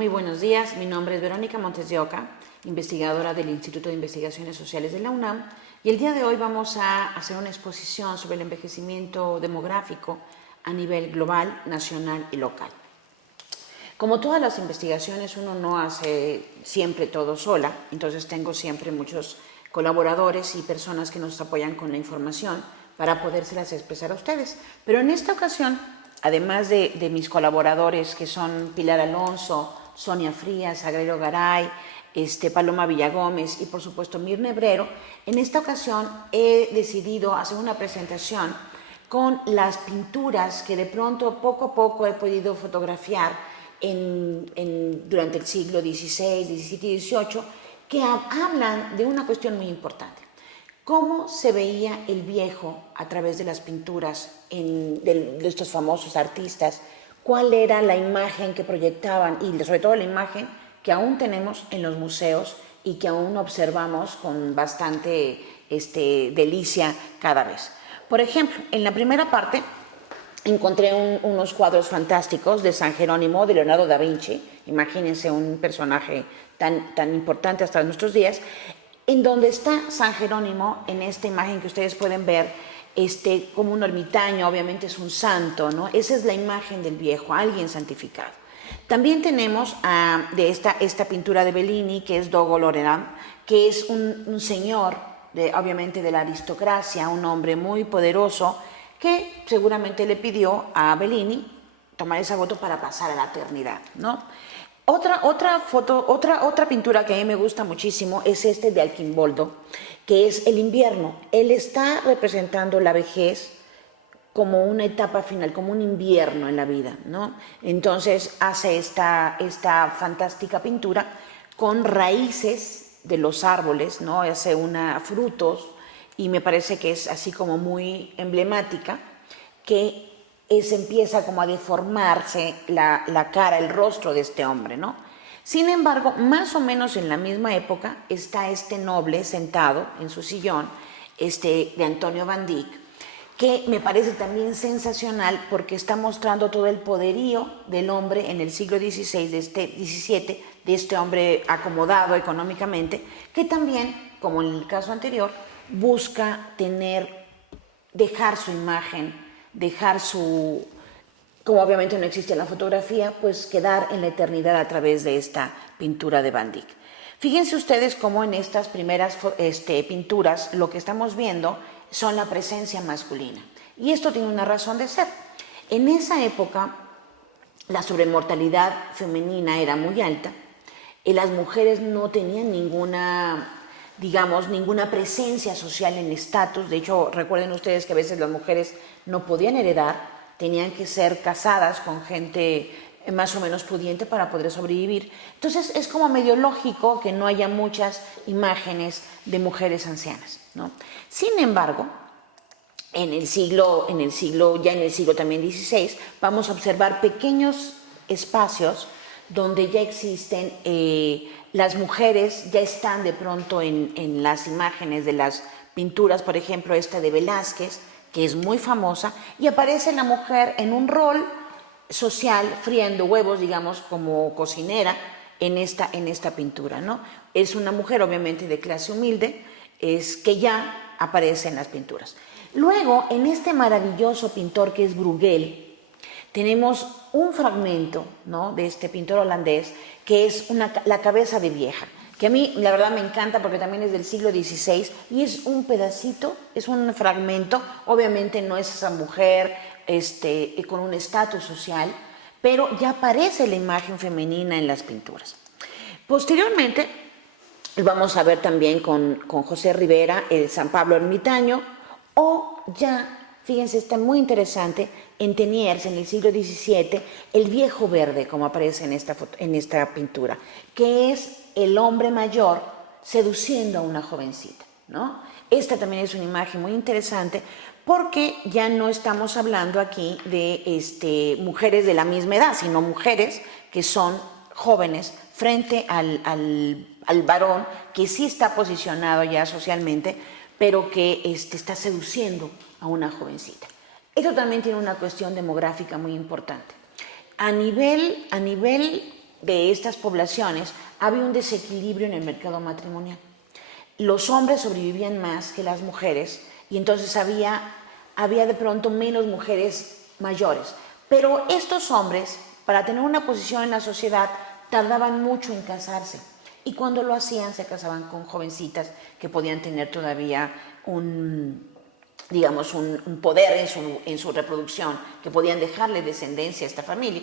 Muy buenos días, mi nombre es Verónica Montes de Oca, investigadora del Instituto de Investigaciones Sociales de la UNAM, y el día de hoy vamos a hacer una exposición sobre el envejecimiento demográfico a nivel global, nacional y local. Como todas las investigaciones, uno no hace siempre todo sola, entonces tengo siempre muchos colaboradores y personas que nos apoyan con la información para podérselas expresar a ustedes. Pero en esta ocasión, además de mis colaboradores que son Pilar Alonso, Sonia Frías, Agrero Garay, Paloma Villagómez y por supuesto Mirna Hebrero, en esta ocasión he decidido hacer una presentación con las pinturas que de pronto poco a poco he podido fotografiar durante el siglo XVI, XVII y XVIII, que hablan de una cuestión muy importante. ¿Cómo se veía el viejo a través de las pinturas de estos famosos artistas? ¿Cuál era la imagen que proyectaban? Y sobre todo la imagen que aún tenemos en los museos y que aún observamos con bastante delicia cada vez. Por ejemplo, en la primera parte encontré unos cuadros fantásticos de San Jerónimo, de Leonardo da Vinci. Imagínense un personaje tan importante hasta nuestros días, en donde está San Jerónimo, en esta imagen que ustedes pueden ver, como un ermitaño, obviamente es un santo, ¿no? Esa es la imagen del viejo, alguien santificado. También tenemos de esta pintura de Bellini, que es Dogo Loredan, que es un señor, obviamente de la aristocracia, un hombre muy poderoso, que seguramente le pidió a Bellini tomar esa foto para pasar a la eternidad, ¿no? Otra pintura que a mí me gusta muchísimo es de Arquimboldo, que es el invierno. Él está representando la vejez como una etapa final, como un invierno en la vida, ¿no? Entonces hace esta fantástica pintura con raíces de los árboles, ¿no? Hace frutos, y me parece que es así como muy emblemática, que empieza como a deformarse la cara, el rostro de este hombre, ¿no? Sin embargo, más o menos en la misma época está este noble sentado en su sillón, de Antonio van Dyck, que me parece también sensacional porque está mostrando todo el poderío del hombre en el siglo XVI, XVII, de este hombre acomodado económicamente, que también, como en el caso anterior, busca dejar su imagen, como obviamente no existe la fotografía, pues quedar en la eternidad a través de esta pintura de Van Dyck. Fíjense ustedes cómo en estas primeras pinturas lo que estamos viendo son la presencia masculina. Y esto tiene una razón de ser. En esa época la sobremortalidad femenina era muy alta y las mujeres no tenían ninguna presencia social en estatus. De hecho, recuerden ustedes que a veces las mujeres no podían heredar, tenían que ser casadas con gente más o menos pudiente para poder sobrevivir. Entonces es como medio lógico que no haya muchas imágenes de mujeres ancianas, ¿no? Sin embargo, en el siglo también XVI, vamos a observar pequeños espacios donde ya existen, las mujeres ya están de pronto en las imágenes de las pinturas, por ejemplo esta de Velázquez, que es muy famosa, y aparece la mujer en un rol social, friendo huevos, digamos, como cocinera en esta pintura, ¿no? Es una mujer obviamente de clase humilde, que ya aparece en las pinturas. Luego, en este maravilloso pintor que es Bruegel, tenemos un fragmento, ¿no?, de este pintor holandés, que es la cabeza de vieja, que a mí la verdad me encanta porque también es del siglo XVI y es un pedacito, es un fragmento. Obviamente no es esa mujer con un estatus social, pero ya aparece la imagen femenina en las pinturas. Posteriormente vamos a ver también con José Rivera el San Pablo ermitaño, o ya, fíjense, está muy interesante, en Teniers, en el siglo XVII, el viejo verde, como aparece en esta pintura, que es el hombre mayor seduciendo a una jovencita, ¿no? Esta también es una imagen muy interesante porque ya no estamos hablando aquí de mujeres de la misma edad, sino mujeres que son jóvenes frente al varón que sí está posicionado ya socialmente, pero que está seduciendo a una jovencita. Esto también tiene una cuestión demográfica muy importante. A nivel de estas poblaciones había un desequilibrio en el mercado matrimonial. Los hombres sobrevivían más que las mujeres y entonces había de pronto menos mujeres mayores. Pero estos hombres, para tener una posición en la sociedad, tardaban mucho en casarse. Y cuando lo hacían, se casaban con jovencitas que podían tener todavía un poder en su reproducción, que podían dejarle descendencia a esta familia.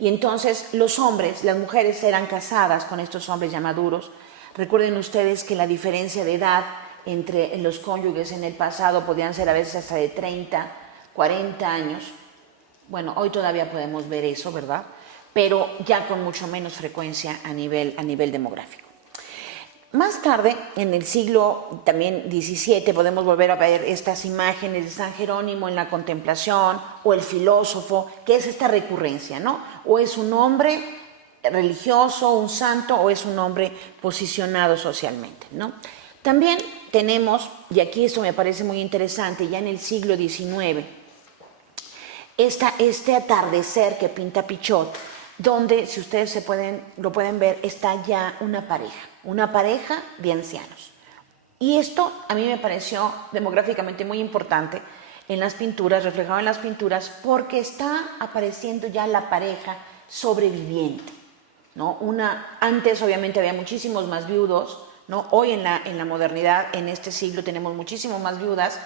Y entonces los hombres, las mujeres eran casadas con estos hombres ya maduros. Recuerden ustedes que la diferencia de edad entre los cónyuges en el pasado podían ser a veces hasta de 30, 40 años. Bueno, hoy todavía podemos ver eso, ¿verdad? Pero ya con mucho menos frecuencia a nivel demográfico. Más tarde, en el siglo también XVII, podemos volver a ver estas imágenes de San Jerónimo en la contemplación, o el filósofo, que es esta recurrencia, ¿no? O es un hombre religioso, un santo, o es un hombre posicionado socialmente, ¿no? También tenemos, y aquí esto me parece muy interesante, ya en el siglo XIX, este atardecer que pinta Pichot, donde, si ustedes lo pueden ver, está ya una pareja de ancianos. Y esto a mí me pareció demográficamente muy importante en las pinturas, reflejado en las pinturas, porque está apareciendo ya la pareja sobreviviente, ¿no? Antes obviamente había muchísimos más viudos, ¿no? Hoy en la modernidad, en este siglo, tenemos muchísimo más viudas,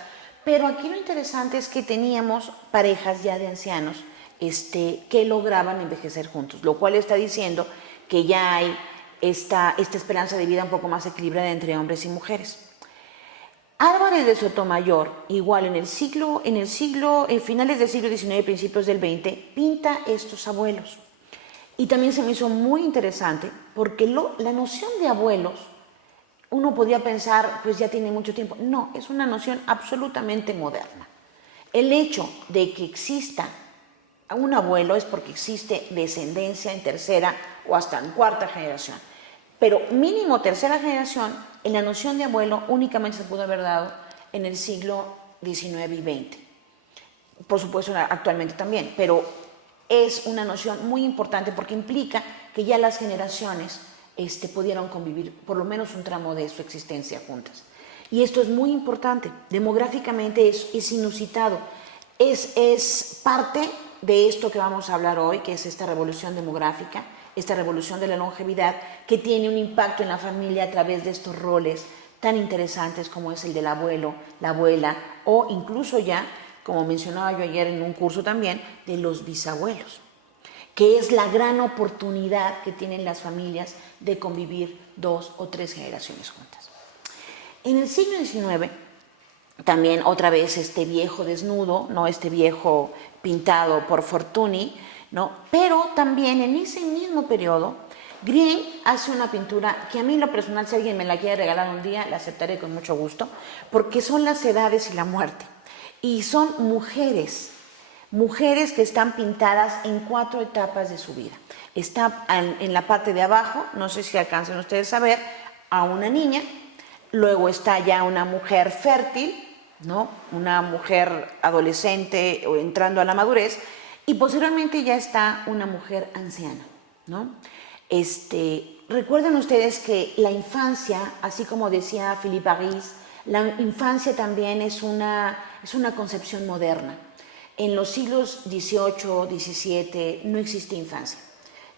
pero aquí lo interesante es que teníamos parejas ya de ancianos que lograban envejecer juntos, lo cual está diciendo que ya hay esta esperanza de vida un poco más equilibrada entre hombres y mujeres. Álvarez de Sotomayor, igual en finales del siglo XIX, principios del XX, pinta estos abuelos. Y también se me hizo muy interesante porque la noción de abuelos, uno podía pensar, pues ya tiene mucho tiempo. No, es una noción absolutamente moderna. El hecho de que exista un abuelo es porque existe descendencia en tercera o hasta en cuarta generación. Pero mínimo tercera generación, en la noción de abuelo únicamente se pudo haber dado en el siglo XIX y XX. Por supuesto, actualmente también, pero es una noción muy importante porque implica que ya las generaciones pudieron convivir por lo menos un tramo de su existencia juntas. Y esto es muy importante. Demográficamente es inusitado. Es parte de esto que vamos a hablar hoy, que es esta revolución demográfica, esta revolución de la longevidad, que tiene un impacto en la familia a través de estos roles tan interesantes como es el del abuelo, la abuela, o incluso ya, como mencionaba yo ayer en un curso también, de los bisabuelos, que es la gran oportunidad que tienen las familias de convivir 2 o 3 generaciones juntas. En el siglo XIX, también otra vez este viejo desnudo, ¿no? Este viejo pintado por Fortuny, ¿no? Pero también en ese mismo periodo, Grien hace una pintura que a mí en lo personal, si alguien me la quiere regalar un día, la aceptaré con mucho gusto, porque son las edades y la muerte. Y son mujeres que están pintadas en 4 etapas de su vida. Está en la parte de abajo, no sé si alcanzan ustedes a ver, a una niña. Luego está ya una mujer fértil, ¿no? Una mujer adolescente o entrando a la madurez, y posteriormente ya está una mujer anciana, ¿no? Recuerden ustedes que la infancia, así como decía Philippe Paris, la infancia también es una concepción moderna. En los siglos XVIII, XVII no existe infancia.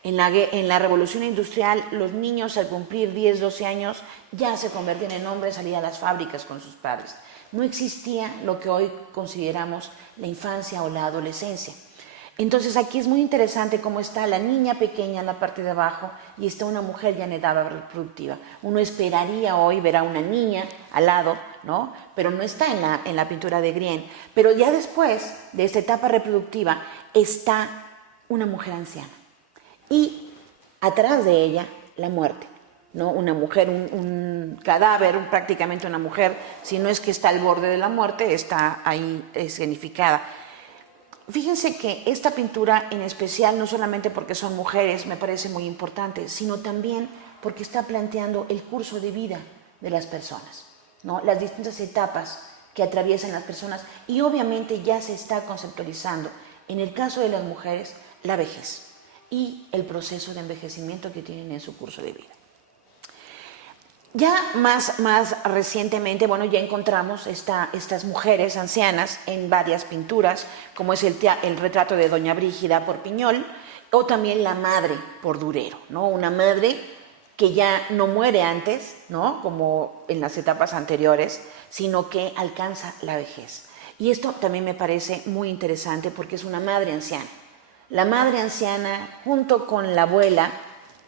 En la revolución industrial, los niños al cumplir 10, 12 años ya se convertían en hombres, salían a las fábricas con sus padres. No existía lo que hoy consideramos la infancia o la adolescencia. Entonces aquí es muy interesante cómo está la niña pequeña en la parte de abajo y está una mujer ya en edad reproductiva. Uno esperaría hoy ver a una niña al lado, ¿no? Pero no está en la pintura de Grien. Pero ya después de esta etapa reproductiva está una mujer anciana. Y atrás de ella, la muerte, ¿no? Una mujer, un cadáver, prácticamente una mujer, si no es que está al borde de la muerte, está ahí escenificada. Fíjense que esta pintura en especial, no solamente porque son mujeres, me parece muy importante, sino también porque está planteando el curso de vida de las personas, ¿no? Las distintas etapas que atraviesan las personas, y obviamente ya se está conceptualizando, en el caso de las mujeres, la vejez. y el proceso de envejecimiento que tienen en su curso de vida. Ya más recientemente, bueno, ya encontramos estas mujeres ancianas en varias pinturas, como es el retrato de Doña Brígida por Piñol, o también la madre por Durero, ¿no? Una madre que ya no muere antes, ¿no? Como en las etapas anteriores, sino que alcanza la vejez. Y esto también me parece muy interesante porque es una madre anciana. La madre anciana junto con la abuela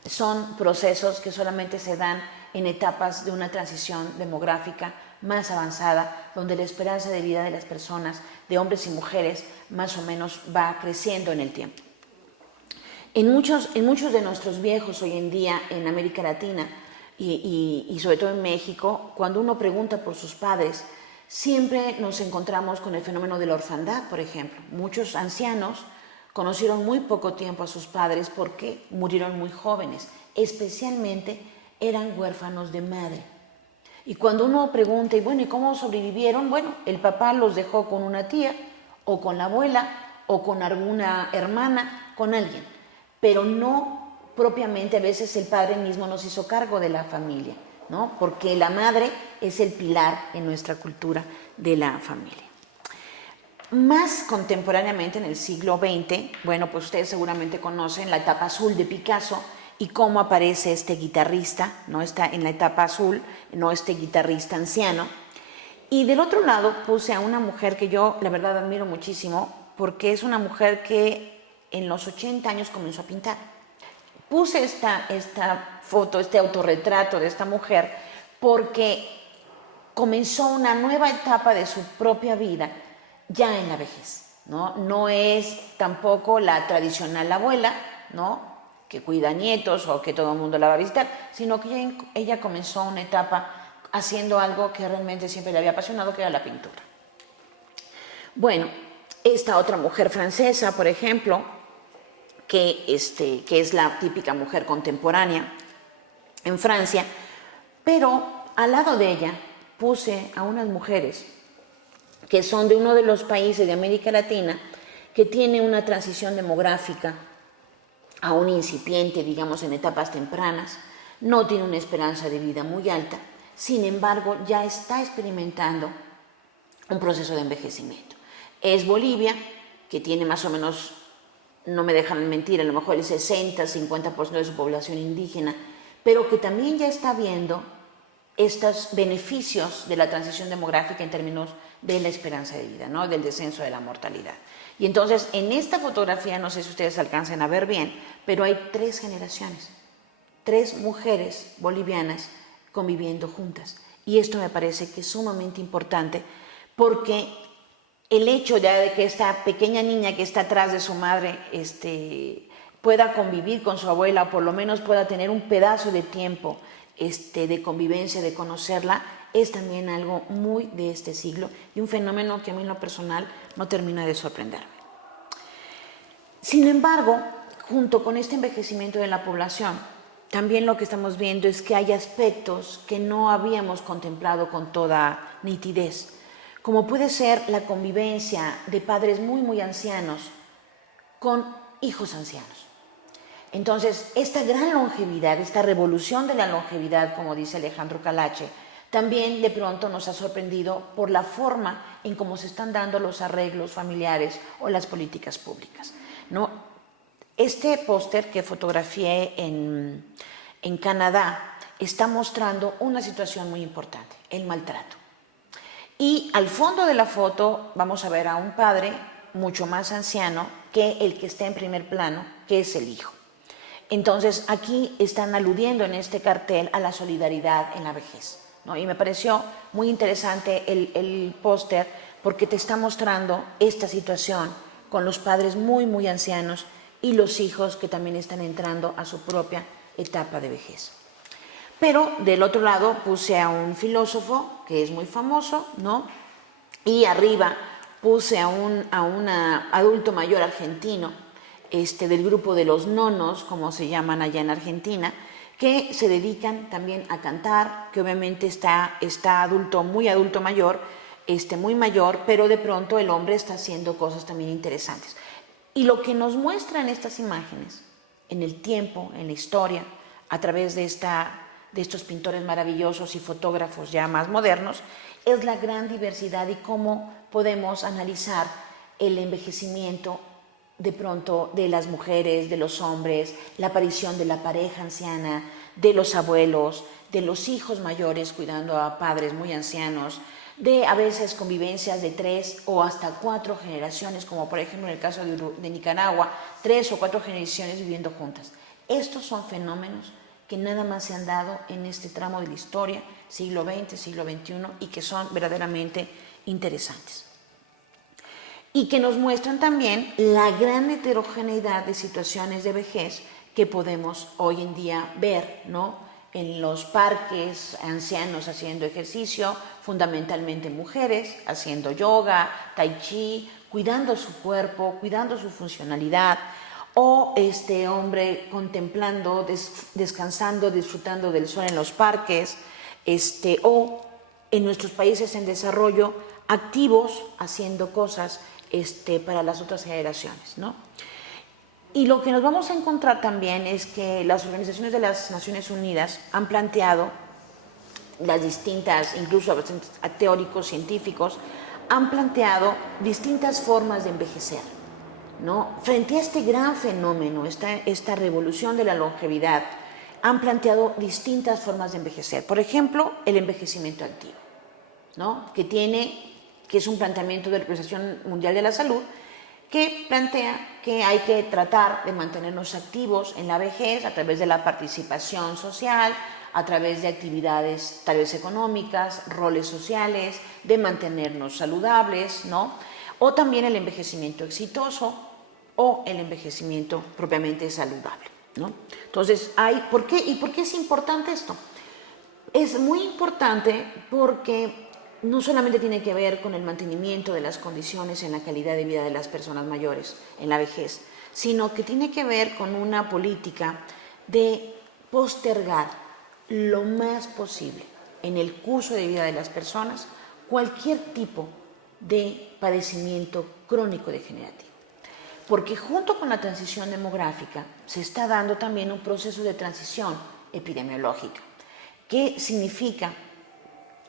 son procesos que solamente se dan en etapas de una transición demográfica más avanzada, donde la esperanza de vida de las personas, de hombres y mujeres, más o menos va creciendo en el tiempo. En muchos de nuestros viejos hoy en día en América Latina y sobre todo en México, cuando uno pregunta por sus padres, siempre nos encontramos con el fenómeno de la orfandad, por ejemplo. Muchos ancianos conocieron muy poco tiempo a sus padres porque murieron muy jóvenes, especialmente eran huérfanos de madre. Y cuando uno pregunta, y bueno, ¿y cómo sobrevivieron? Bueno, el papá los dejó con una tía, o con la abuela, o con alguna hermana, con alguien. Pero no propiamente, a veces el padre mismo nos hizo cargo de la familia, ¿no? Porque la madre es el pilar en nuestra cultura de la familia. Más contemporáneamente, en el siglo XX, bueno, pues ustedes seguramente conocen la etapa azul de Picasso y cómo aparece este guitarrista, ¿no? Está en la etapa azul, ¿no? Este guitarrista anciano. Y del otro lado puse a una mujer que yo, la verdad, admiro muchísimo, porque es una mujer que en los 80 años comenzó a pintar. Puse esta foto, este autorretrato de esta mujer, porque comenzó una nueva etapa de su propia vida ya en la vejez, ¿no? No es tampoco la tradicional abuela, ¿no? Que cuida nietos o que todo el mundo la va a visitar, sino que ella comenzó una etapa haciendo algo que realmente siempre le había apasionado, que era la pintura. Bueno, esta otra mujer francesa, por ejemplo, que es la típica mujer contemporánea en Francia, pero al lado de ella puse a unas mujeres que son de uno de los países de América Latina que tiene una transición demográfica aún incipiente, digamos, en etapas tempranas, no tiene una esperanza de vida muy alta, sin embargo, ya está experimentando un proceso de envejecimiento. Es Bolivia, que tiene más o menos, no me dejan mentir, a lo mejor el 60-50% de su población indígena, pero que también ya está viendo estos beneficios de la transición demográfica en términos de la esperanza de vida, ¿no? Del descenso de la mortalidad. Y entonces, en esta fotografía, no sé si ustedes alcancen a ver bien, pero hay 3 generaciones, 3 mujeres bolivianas conviviendo juntas. Y esto me parece que es sumamente importante porque el hecho ya de que esta pequeña niña que está atrás de su madre pueda convivir con su abuela, o por lo menos pueda tener un pedazo de tiempo de convivencia, de conocerla, es también algo muy de este siglo y un fenómeno que a mí en lo personal no termina de sorprenderme. Sin embargo, junto con este envejecimiento de la población, también lo que estamos viendo es que hay aspectos que no habíamos contemplado con toda nitidez, como puede ser la convivencia de padres muy ancianos con hijos ancianos. Entonces, esta gran longevidad, esta revolución de la longevidad, como dice Alejandro Calache, también de pronto nos ha sorprendido por la forma en cómo se están dando los arreglos familiares o las políticas públicas, ¿no? Este póster que fotografié en Canadá está mostrando una situación muy importante, el maltrato. Y al fondo de la foto vamos a ver a un padre mucho más anciano que el que está en primer plano, que es el hijo. Entonces, aquí están aludiendo en este cartel a la solidaridad en la vejez, ¿no? Y me pareció muy interesante el póster porque te está mostrando esta situación con los padres muy ancianos y los hijos que también están entrando a su propia etapa de vejez. Pero del otro lado puse a un filósofo que es muy famoso, ¿no? Y arriba puse a un adulto mayor argentino, del grupo de los nonos, como se llaman allá en Argentina, que se dedican también a cantar, que obviamente está muy adulto mayor, muy mayor, pero de pronto el hombre está haciendo cosas también interesantes. Y lo que nos muestran estas imágenes en el tiempo, en la historia, a través de estos pintores maravillosos y fotógrafos ya más modernos, es la gran diversidad y cómo podemos analizar el envejecimiento de pronto de las mujeres, de los hombres, la aparición de la pareja anciana, de los abuelos, de los hijos mayores cuidando a padres muy ancianos, de a veces convivencias de 3 o hasta 4 generaciones, como por ejemplo en el caso de Nicaragua, 3 o 4 generaciones viviendo juntas. Estos son fenómenos que nada más se han dado en este tramo de la historia, siglo XX, siglo XXI, y que son verdaderamente interesantes. Y que nos muestran también la gran heterogeneidad de situaciones de vejez que podemos hoy en día ver, ¿no? En los parques, ancianos haciendo ejercicio, fundamentalmente mujeres, haciendo yoga, tai chi, cuidando su cuerpo, cuidando su funcionalidad, o este hombre contemplando, descansando, disfrutando del sol en los parques, o en nuestros países en desarrollo, activos, haciendo cosas para las otras generaciones, ¿no? Y lo que nos vamos a encontrar también es que las organizaciones de las Naciones Unidas han planteado las distintas, incluso teóricos, científicos, han planteado distintas formas de envejecer, ¿no? Frente a este gran fenómeno, esta revolución de la longevidad, han planteado distintas formas de envejecer. Por ejemplo, el envejecimiento activo, ¿no? que es un planteamiento de la Organización Mundial de la Salud, que plantea que hay que tratar de mantenernos activos en la vejez a través de la participación social, a través de actividades tal vez económicas, roles sociales, de mantenernos saludables, ¿no? O también el envejecimiento exitoso o el envejecimiento propiamente saludable, ¿no? Entonces, ¿por qué? ¿Y por qué es importante esto? Es muy importante porque no solamente tiene que ver con el mantenimiento de las condiciones en la calidad de vida de las personas mayores en la vejez, sino que tiene que ver con una política de postergar lo más posible en el curso de vida de las personas cualquier tipo de padecimiento crónico degenerativo. Porque junto con la transición demográfica se está dando también un proceso de transición epidemiológica, que significa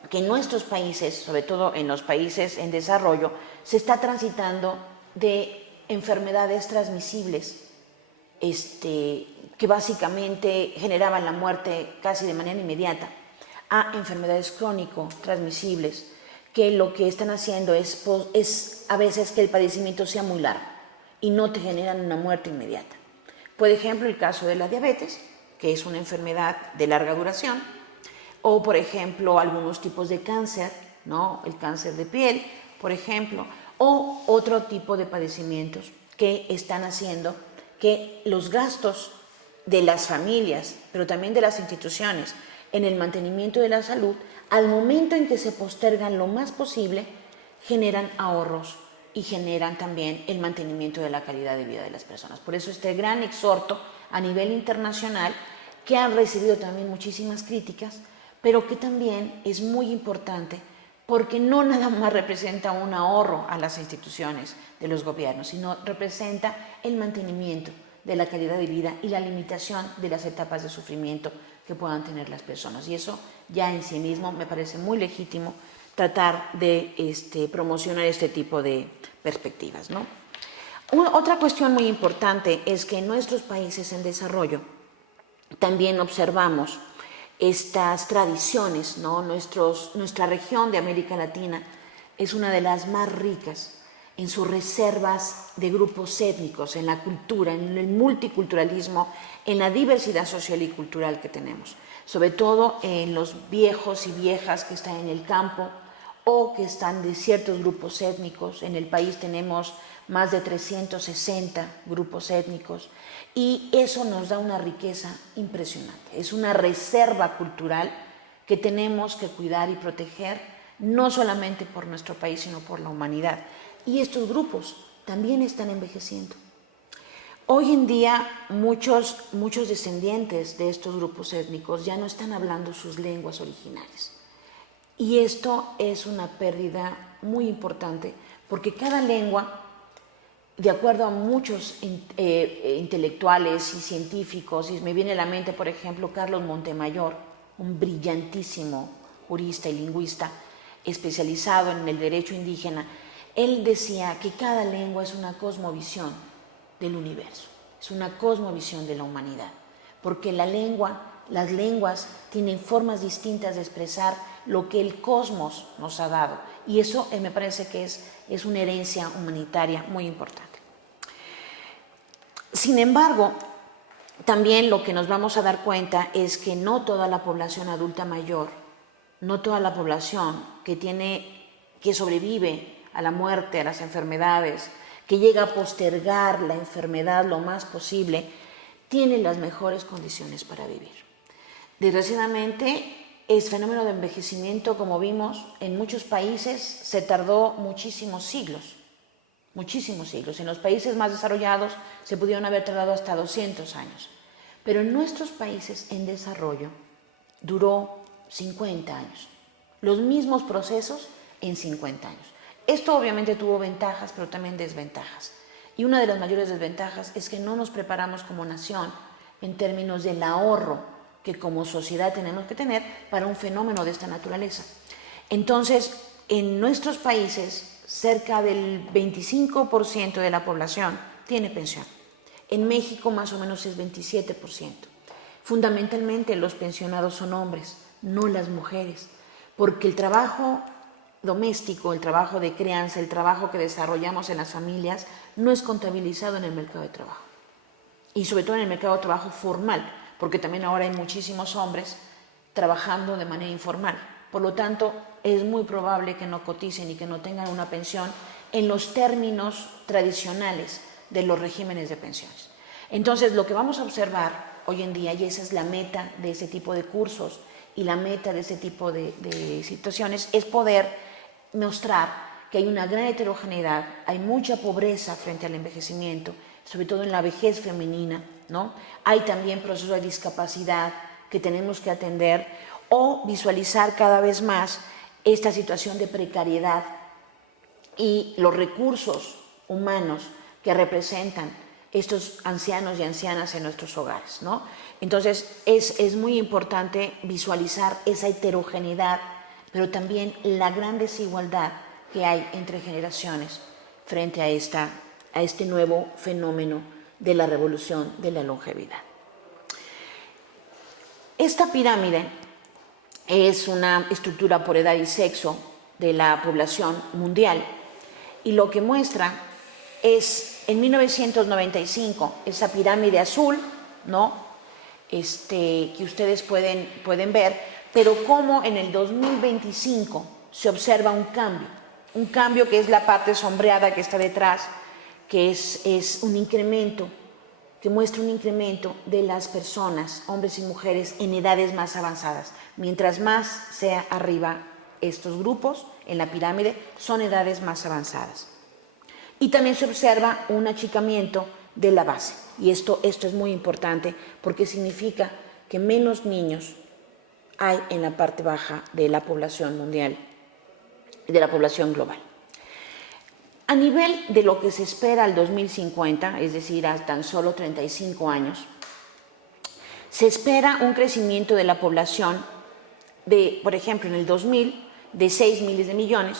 que en nuestros países, sobre todo en los países en desarrollo, se está transitando de enfermedades transmisibles que básicamente generaban la muerte casi de manera inmediata, a enfermedades crónico transmisibles que lo que están haciendo es a veces que el padecimiento sea muy largo y no te generan una muerte inmediata. Por ejemplo, el caso de la diabetes, que es una enfermedad de larga duración, o por ejemplo algunos tipos de cáncer, ¿no? El cáncer de piel, por ejemplo, o otro tipo de padecimientos que están haciendo que los gastos de las familias, pero también de las instituciones en el mantenimiento de la salud, al momento en que se postergan lo más posible, generan ahorros y generan también el mantenimiento de la calidad de vida de las personas. Por eso este gran exhorto a nivel internacional, que han recibido también muchísimas críticas, pero que también es muy importante porque no nada más representa un ahorro a las instituciones de los gobiernos, sino representa el mantenimiento de la calidad de vida y la limitación de las etapas de sufrimiento que puedan tener las personas. Y eso ya en sí mismo me parece muy legítimo tratar de promocionar este tipo de perspectivas, ¿no? Otra cuestión muy importante es que en nuestros países en desarrollo también observamos estas tradiciones, ¿no? Nuestra región de América Latina es una de las más ricas en sus reservas de grupos étnicos, en la cultura, en el multiculturalismo, en la diversidad social y cultural que tenemos, sobre todo en los viejos y viejas que están en el campo o que están de ciertos grupos étnicos. En el país tenemos más de 360 grupos étnicos y eso nos da una riqueza impresionante. Es una reserva cultural que tenemos que cuidar y proteger, no solamente por nuestro país, sino por la humanidad. Y estos grupos también están envejeciendo. Hoy en día muchos descendientes de estos grupos étnicos ya no están hablando sus lenguas originales. Y esto es una pérdida muy importante porque cada lengua de acuerdo a muchos intelectuales y científicos, y me viene a la mente, por ejemplo, Carlos Montemayor, un brillantísimo jurista y lingüista especializado en el derecho indígena, él decía que cada lengua es una cosmovisión del universo, es una cosmovisión de la humanidad, porque las lenguas tienen formas distintas de expresar lo que el cosmos nos ha dado, y eso me parece que es una herencia humanitaria muy importante. Sin embargo, también lo que nos vamos a dar cuenta es que no toda la población adulta mayor, no toda la población que sobrevive a la muerte, a las enfermedades, que llega a postergar la enfermedad lo más posible, tiene las mejores condiciones para vivir. Desgraciadamente, el fenómeno de envejecimiento, como vimos, en muchos países se tardó muchísimos siglos. Muchísimos siglos. En los países más desarrollados se pudieron haber tardado hasta 200 años. Pero en nuestros países en desarrollo duró 50 años. Los mismos procesos en 50 años. Esto obviamente tuvo ventajas, pero también desventajas. Y una de las mayores desventajas es que no nos preparamos como nación en términos del ahorro que como sociedad tenemos que tener para un fenómeno de esta naturaleza. Entonces, en nuestros países, cerca del 25% de la población tiene pensión. En México más o menos es 27%. Fundamentalmente los pensionados son hombres, no las mujeres, porque el trabajo doméstico, el trabajo de crianza, el trabajo que desarrollamos en las familias no es contabilizado en el mercado de trabajo. Y sobre todo en el mercado de trabajo formal, porque también ahora hay muchísimos hombres trabajando de manera informal. Por lo tanto, es muy probable que no coticen y que no tengan una pensión en los términos tradicionales de los regímenes de pensiones. Entonces, lo que vamos a observar hoy en día, y esa es la meta de este tipo de cursos y la meta de este tipo de situaciones, es poder mostrar que hay una gran heterogeneidad, hay mucha pobreza frente al envejecimiento, sobre todo en la vejez femenina, ¿no? Hay también procesos de discapacidad que tenemos que atender o visualizar cada vez más esta situación de precariedad y los recursos humanos que representan estos ancianos y ancianas en nuestros hogares, ¿no? Entonces es muy importante visualizar esa heterogeneidad, pero también la gran desigualdad que hay entre generaciones frente a este nuevo fenómeno de la revolución de la longevidad. Esta pirámide es una estructura por edad y sexo de la población mundial y lo que muestra es en 1995 esa pirámide azul, ¿no? Que ustedes pueden ver, pero cómo en el 2025 se observa un cambio que es la parte sombreada que está detrás, que es un incremento, que muestra un incremento de las personas, hombres y mujeres, en edades más avanzadas. Mientras más sea arriba estos grupos en la pirámide, son edades más avanzadas. Y también se observa un achicamiento de la base. Y esto es muy importante porque significa que menos niños hay en la parte baja de la población mundial, de la población global. A nivel de lo que se espera al 2050, es decir, a tan solo 35 años, se espera un crecimiento de la población de, por ejemplo, en el 2000 de 6 miles de millones,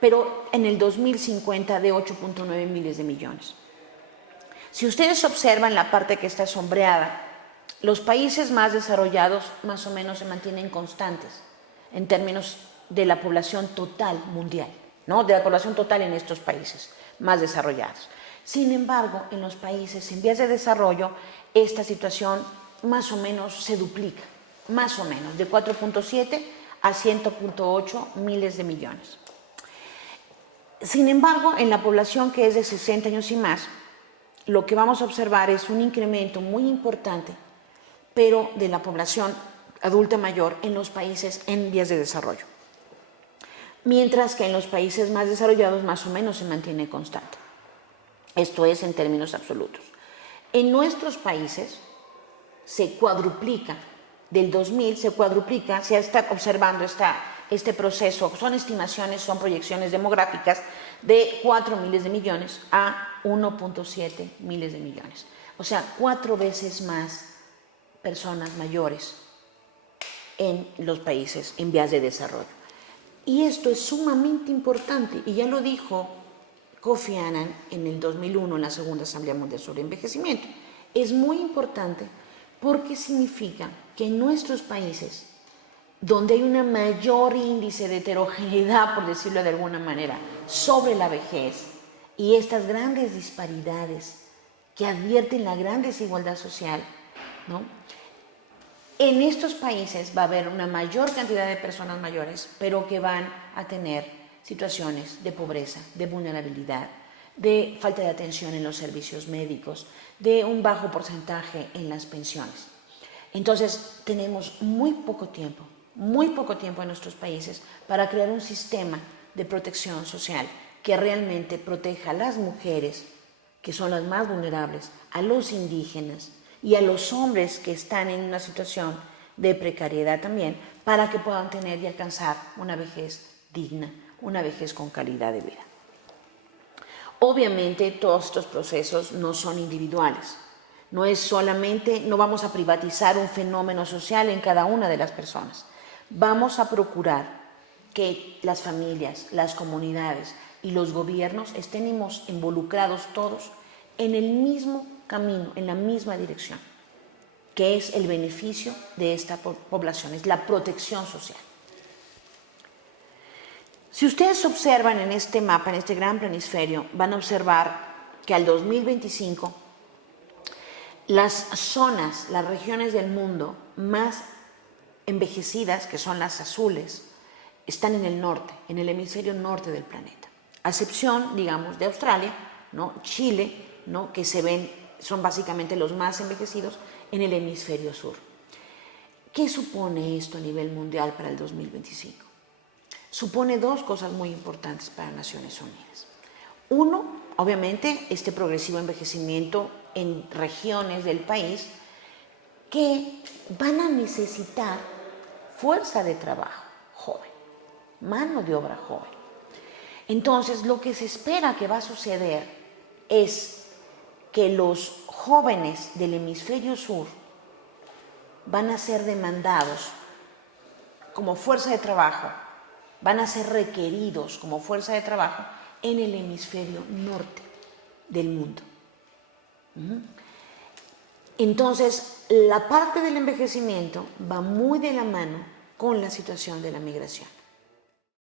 pero en el 2050 de 8.9 miles de millones. Si ustedes observan la parte que está sombreada, los países más desarrollados más o menos se mantienen constantes en términos de la población total mundial, ¿no? De la población total en estos países más desarrollados. Sin embargo, en los países en vías de desarrollo, esta situación más o menos se duplica, más o menos, de 4.7 a 100.8 miles de millones. Sin embargo, en la población que es de 60 años y más, lo que vamos a observar es un incremento muy importante, pero de la población adulta mayor en los países en vías de desarrollo. Mientras que en los países más desarrollados más o menos se mantiene constante. Esto es en términos absolutos. En nuestros países se cuadruplica, del 2000 se cuadruplica, se está observando este proceso, son estimaciones, son proyecciones demográficas de 4 miles de millones a 1.7 miles de millones. O sea, 4 veces más personas mayores en los países en vías de desarrollo. Y esto es sumamente importante, y ya lo dijo Kofi Annan en el 2001 en la Segunda Asamblea Mundial sobre Envejecimiento. Es muy importante porque significa que en nuestros países, donde hay un mayor índice de heterogeneidad, por decirlo de alguna manera, sobre la vejez y estas grandes disparidades que advierten la gran desigualdad social, ¿no? En estos países va a haber una mayor cantidad de personas mayores, pero que van a tener situaciones de pobreza, de vulnerabilidad, de falta de atención en los servicios médicos, de un bajo porcentaje en las pensiones. Entonces, tenemos muy poco tiempo en nuestros países para crear un sistema de protección social que realmente proteja a las mujeres, que son las más vulnerables, a los indígenas y a los hombres que están en una situación de precariedad también, para que puedan tener y alcanzar una vejez digna, una vejez con calidad de vida. Obviamente, todos estos procesos no son individuales. No es solamente, no vamos a privatizar un fenómeno social en cada una de las personas. Vamos a procurar que las familias, las comunidades y los gobiernos estemos involucrados todos en el mismo camino, en la misma dirección, que es el beneficio de esta población, es la protección social. Si ustedes observan en este mapa, en este gran planisferio, van a observar que al 2025 las zonas, las regiones del mundo más envejecidas, que son las azules, están en el norte, en el hemisferio norte del planeta. A excepción, digamos, de Australia, ¿no? Chile, ¿no? Que se ven, son básicamente los más envejecidos en el hemisferio sur. ¿Qué supone esto a nivel mundial para el 2025? Supone dos cosas muy importantes para Naciones Unidas. Uno, obviamente, este progresivo envejecimiento en regiones del país que van a necesitar fuerza de trabajo joven, mano de obra joven. Entonces, lo que se espera que va a suceder es que los jóvenes del hemisferio sur van a ser demandados como fuerza de trabajo, van a ser requeridos como fuerza de trabajo en el hemisferio norte del mundo. Entonces, la parte del envejecimiento va muy de la mano con la situación de la migración.